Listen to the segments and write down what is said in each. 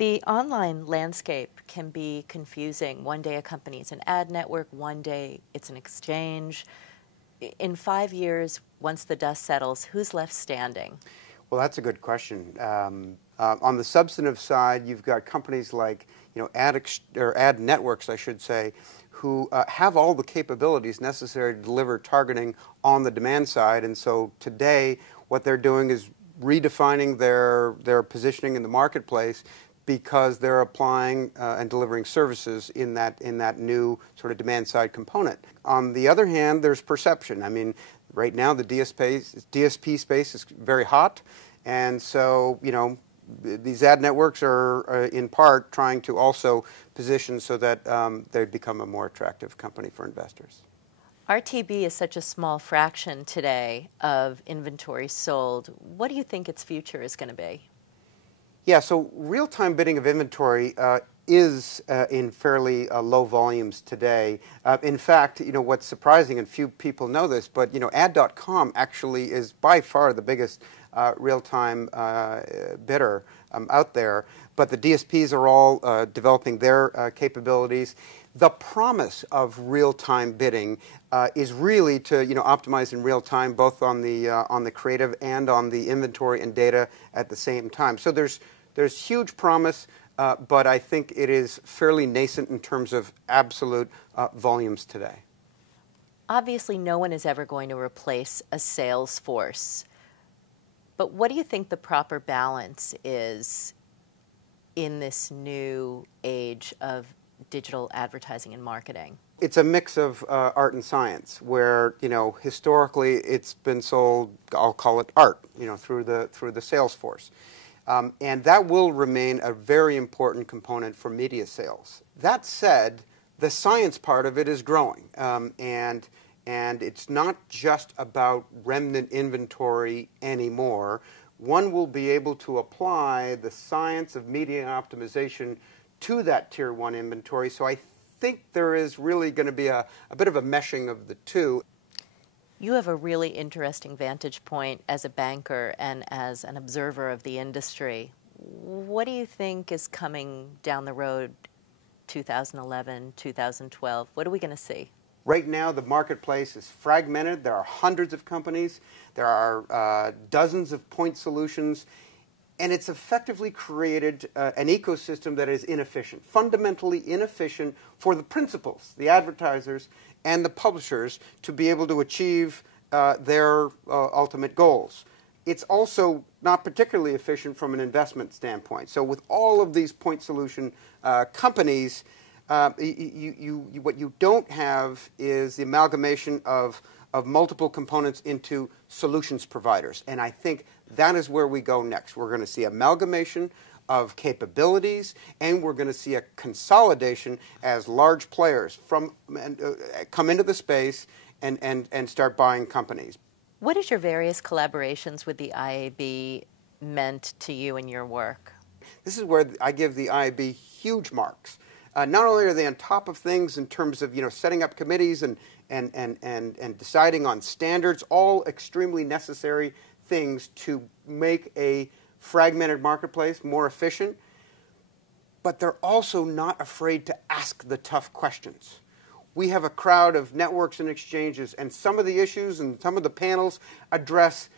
The online landscape can be confusing. One day a company is an ad network, one day it's an exchange. In 5 years, once the dust settles, who's left standing? Well, that's a good question. On the substantive side, you've got companies like ad networks, I should say, who have all the capabilities necessary to deliver targeting on the demand side. And so today, what they're doing is redefining their positioning in the marketplace because they're applying and delivering services in that new sort of demand side component. On the other hand, there's perception. I mean, right now the DSP space is very hot, and so these ad networks are in part trying to also position so that they become a more attractive company for investors. RTB is such a small fraction today of inventory sold. What do you think its future is going to be? Yeah, so real-time bidding of inventory is in fairly low volumes today. In fact, what's surprising, and few people know this, but ad.com actually is by far the biggest real-time bidder out there. But the DSPs are all developing their capabilities. The promise of real-time bidding is really to optimize in real time, both on the creative and on the inventory and data at the same time. So there's huge promise, but I think it is fairly nascent in terms of absolute volumes today. Obviously, no one is ever going to replace a sales force. But what do you think the proper balance is in this new age of digital advertising and marketing? It's a mix of art and science, where historically it's been sold, I'll call it art, through the sales force, and that will remain a very important component for media sales. That said, the science part of it is growing, and it's not just about remnant inventory anymore. One will be able to apply the science of media optimization to that Tier 1 inventory. So I think there is really going to be a bit of a meshing of the two. You have a really interesting vantage point as a banker and as an observer of the industry. What do you think is coming down the road, 2011, 2012? What are we going to see? Right now, the marketplace is fragmented. There are hundreds of companies. There are dozens of point solutions. And it's effectively created an ecosystem that is inefficient, fundamentally inefficient for the principals, the advertisers, and the publishers to be able to achieve their ultimate goals. It's also not particularly efficient from an investment standpoint. So with all of these point solution companies, what you don't have is the amalgamation of multiple components into solutions providers. And I think that is where we go next. We're going to see amalgamation of capabilities, and we're going to see a consolidation as large players come into the space and start buying companies. What has your various collaborations with the IAB meant to you and your work? This is where I give the IAB huge marks. Not only are they on top of things in terms of setting up committees and deciding on standards, all extremely necessary things to make a fragmented marketplace more efficient, but they're also not afraid to ask the tough questions. We have a crowd of networks and exchanges, and some of the issues and some of the panels address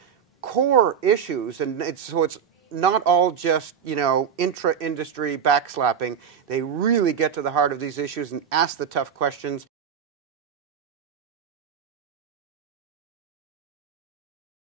core issues, and so it's not all just intra-industry backslapping. They really get to the heart of these issues and ask the tough questions.